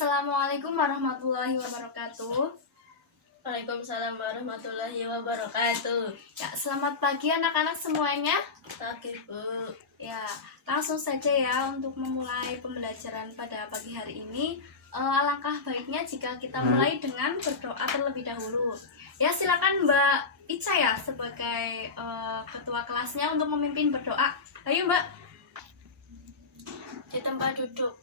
Assalamualaikum warahmatullahi wabarakatuh. Waalaikumsalam warahmatullahi wabarakatuh. Ya, selamat pagi anak-anak semuanya. Pagi, Bu. Ya, langsung saja ya untuk memulai pembelajaran pada pagi hari ini. Alangkah baiknya jika kita mulai dengan berdoa terlebih dahulu. Ya, silakan Mbak Ica ya sebagai ketua kelasnya untuk memimpin berdoa. Ayo Mbak. Di tempat duduk.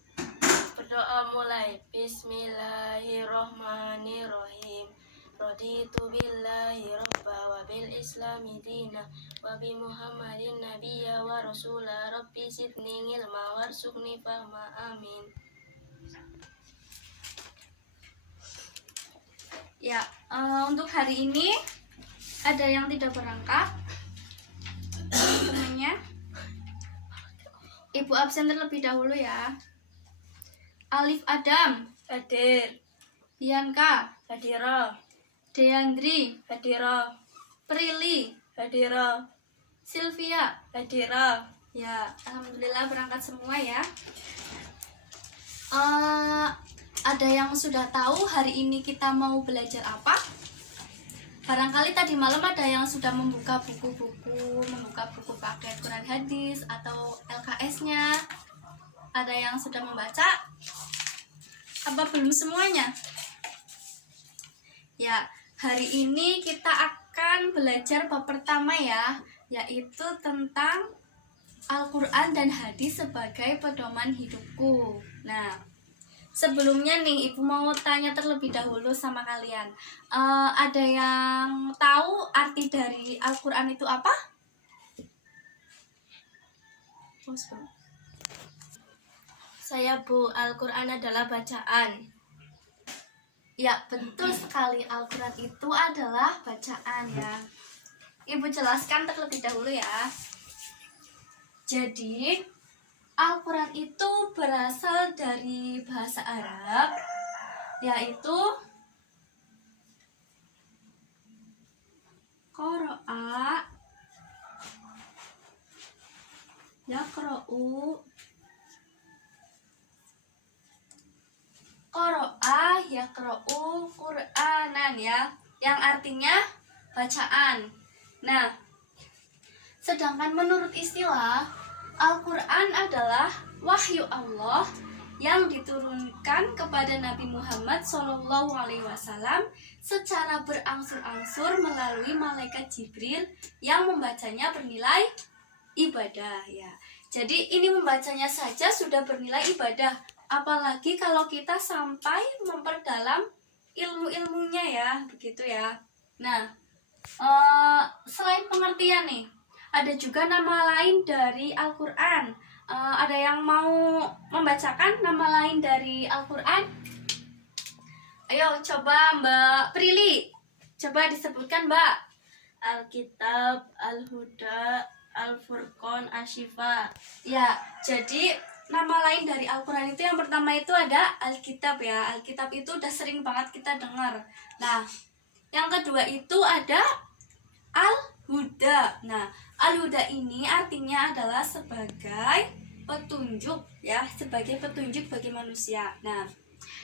Berdoa mulai. Bismillahirrahmanirrahim. Raditu billahi rabba wa bil islami dina wa bi muhammadin nabiyya wa rasula rabbi zidni ilma warzuqni fahma amin. Ya, untuk hari ini ada yang tidak berangkat temannya. Ibu absen terlebih dahulu ya. Alif Adam, Hadir. Bianca, Hadira. Deandri, Hadira. Prilly, Hadira. Sylvia. Hadira. Ya, alhamdulillah berangkat semua ya. Ada yang sudah tahu hari ini kita mau belajar apa? Barangkali tadi malam ada yang sudah membuka buku-buku, membuka buku paket Quran hadis atau LKS-nya. Ada yang sudah membaca? Apa belum semuanya? Ya, hari ini kita akan belajar bab pertama ya, yaitu tentang Al-Quran dan hadis sebagai pedoman hidupku. Nah, sebelumnya nih, Ibu mau tanya terlebih dahulu sama kalian. Ada yang tahu arti dari Al-Quran itu apa? Saya, Bu. Al-Quran adalah bacaan. Ya, betul sekali. Al-Quran itu adalah bacaan ya. Ibu jelaskan terlebih dahulu ya. Jadi, Al-Quran itu berasal dari bahasa Arab, yaitu qara'a, yaqra'u, qara'a yaqra'u Qur'anan ya, yang artinya bacaan. Nah, sedangkan menurut istilah, Al-Quran adalah wahyu Allah yang diturunkan kepada Nabi Muhammad SAW secara berangsur-angsur melalui malaikat Jibril yang membacanya bernilai ibadah ya. Jadi ini membacanya saja sudah bernilai ibadah, apalagi kalau kita sampai memperdalam ilmu-ilmunya ya, begitu ya. Nah, selain pengertian nih, ada juga nama lain dari Al-Quran. Ada yang mau membacakan nama lain dari Al-Quran? Ayo coba Mbak Prilly, coba disebutkan Mbak. Alkitab, Al-Huda, Al-Furqan, Asy-Syifa. Ya, jadi nama lain dari Al-Quran itu yang pertama itu ada Alkitab ya. Alkitab itu udah sering banget kita dengar. Nah, yang kedua itu ada Al-Huda. Nah, Al-Huda ini artinya adalah sebagai petunjuk ya, sebagai petunjuk bagi manusia. Nah,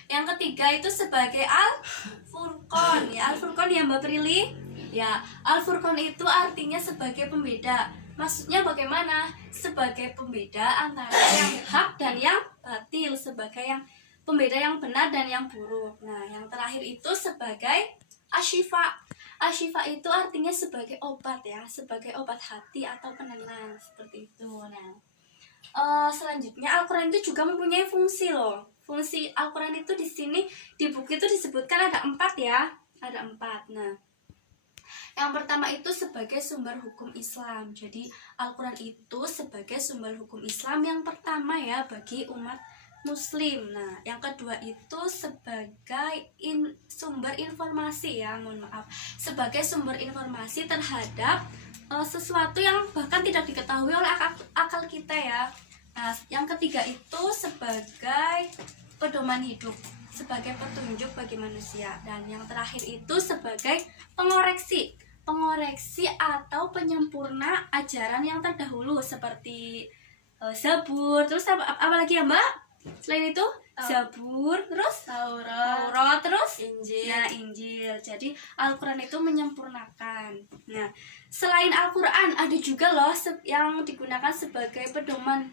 yang ketiga itu sebagai Al-Furqan ya. Al-Furqan ya Mbak Prilly? Ya, Al-Furqan itu artinya sebagai pembeda. Maksudnya bagaimana? Sebagai pembeda antara yang hak dan yang batil, sebagai yang pembeda yang benar dan yang buruk. Nah, yang terakhir itu sebagai Asy-Syifa. Asy-Syifa itu artinya sebagai obat ya, sebagai obat hati atau penenang, seperti itu. Nah, selanjutnya Al-Quran itu juga mempunyai fungsi loh. Fungsi Al-Quran itu di sini di buku itu disebutkan ada 4 ya, ada 4. Nah, yang pertama itu sebagai sumber hukum Islam. Jadi Al-Quran itu sebagai sumber hukum Islam yang pertama ya bagi umat Muslim. Nah, yang kedua itu sebagai sumber informasi ya, mohon maaf, sebagai sumber informasi terhadap sesuatu yang bahkan tidak diketahui oleh akal kita ya. Nah, yang ketiga itu sebagai pedoman hidup, sebagai petunjuk bagi manusia. Dan yang terakhir itu sebagai pengoreksi atau penyempurna ajaran yang terdahulu seperti Zabur. Terus apa lagi ya Mbak? Selain itu Zabur, terus Taurat, Taurat, terus Injil. nah Injil. Jadi Al-Quran itu menyempurnakan. Nah, selain Al-Quran ada juga loh yang digunakan sebagai pedoman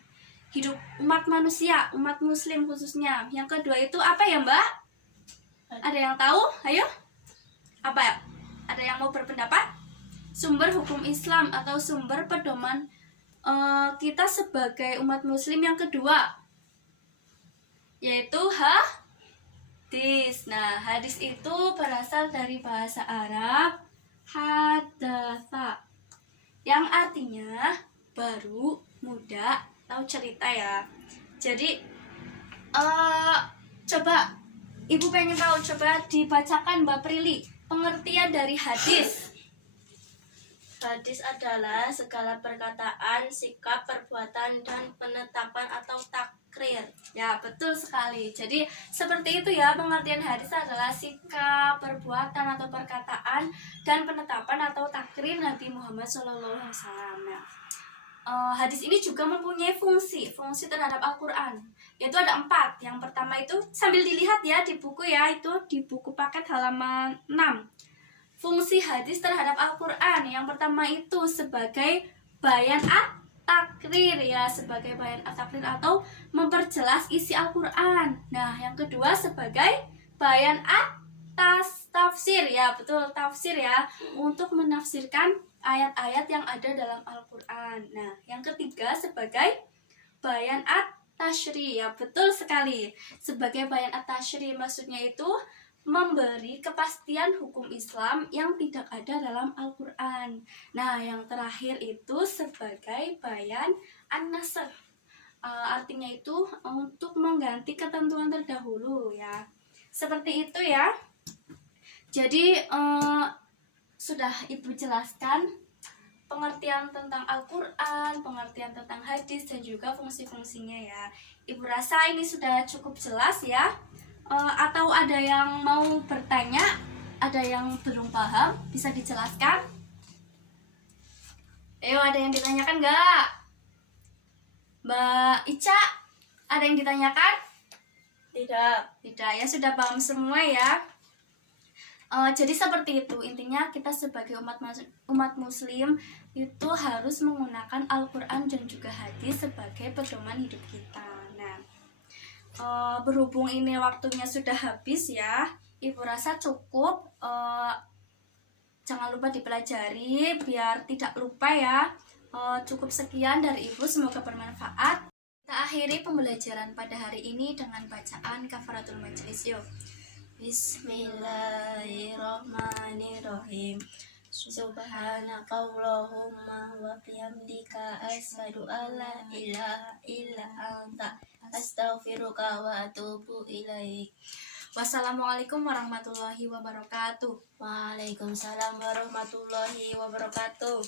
hidup umat manusia, umat muslim khususnya. Yang kedua itu apa ya Mbak? Ada yang tahu? Ayo. Apa ya? Ada yang mau berpendapat? Sumber hukum Islam atau sumber pedoman kita sebagai umat muslim yang kedua, yaitu hadis. Nah, hadis itu berasal dari bahasa Arab hadatsa, yang artinya baru, muda, atau cerita ya. Jadi coba Ibu pengen tahu, coba dibacakan Mbak Prilly pengertian dari hadis. Hadis adalah segala perkataan, sikap, perbuatan, dan penetapan atau takrir. Ya, betul sekali. Jadi, seperti itu ya, pengertian hadis adalah sikap, perbuatan, atau perkataan, dan penetapan atau takrir Nabi Muhammad SAW. Nah, hadis ini juga mempunyai fungsi terhadap Al-Quran, yaitu ada 4. Yang pertama itu, sambil dilihat ya di buku ya, itu di buku paket halaman 6. Fungsi hadis terhadap Al-Quran, yang pertama itu sebagai bayan at-takrir ya, sebagai bayan at-takrir atau memperjelas isi Al-Quran. Nah, yang kedua sebagai bayan at-tafsir ya, betul, tafsir ya, untuk menafsirkan ayat-ayat yang ada dalam Al-Quran. Nah, yang ketiga sebagai bayan at-tashri ya, betul sekali, sebagai bayan at-tashri, maksudnya itu memberi kepastian hukum Islam yang tidak ada dalam Al-Quran. Nah, yang terakhir itu sebagai bayan an-nasakh, artinya itu untuk mengganti ketentuan terdahulu ya. Seperti itu ya. Jadi sudah Ibu jelaskan pengertian tentang Al-Quran, pengertian tentang hadis, dan juga fungsi-fungsinya ya. Ibu rasa ini sudah cukup jelas ya. Atau ada yang mau bertanya, ada yang belum paham, bisa dijelaskan? Ayo, ada yang ditanyakan nggak? Mbak Ica, ada yang ditanyakan? Tidak ya, sudah paham semua ya. Jadi seperti itu, intinya kita sebagai umat muslim itu harus menggunakan Al-Quran dan juga hadis sebagai pedoman hidup kita. Nah, berhubung ini waktunya sudah habis ya, Ibu rasa cukup. Jangan lupa dipelajari biar tidak lupa ya. Cukup sekian dari Ibu, semoga bermanfaat. Kita akhiri pembelajaran pada hari ini dengan bacaan kafaratul majelis yuk. Bismillahirrahmanirrahim. Subhanakallahumma wa bihamdika asyhadu an la ilaha illa anta astaghfiruka wa atubu ilaik. Wassalamualaikum warahmatullahi wabarakatuh. Waalaikumsalam warahmatullahi wabarakatuh.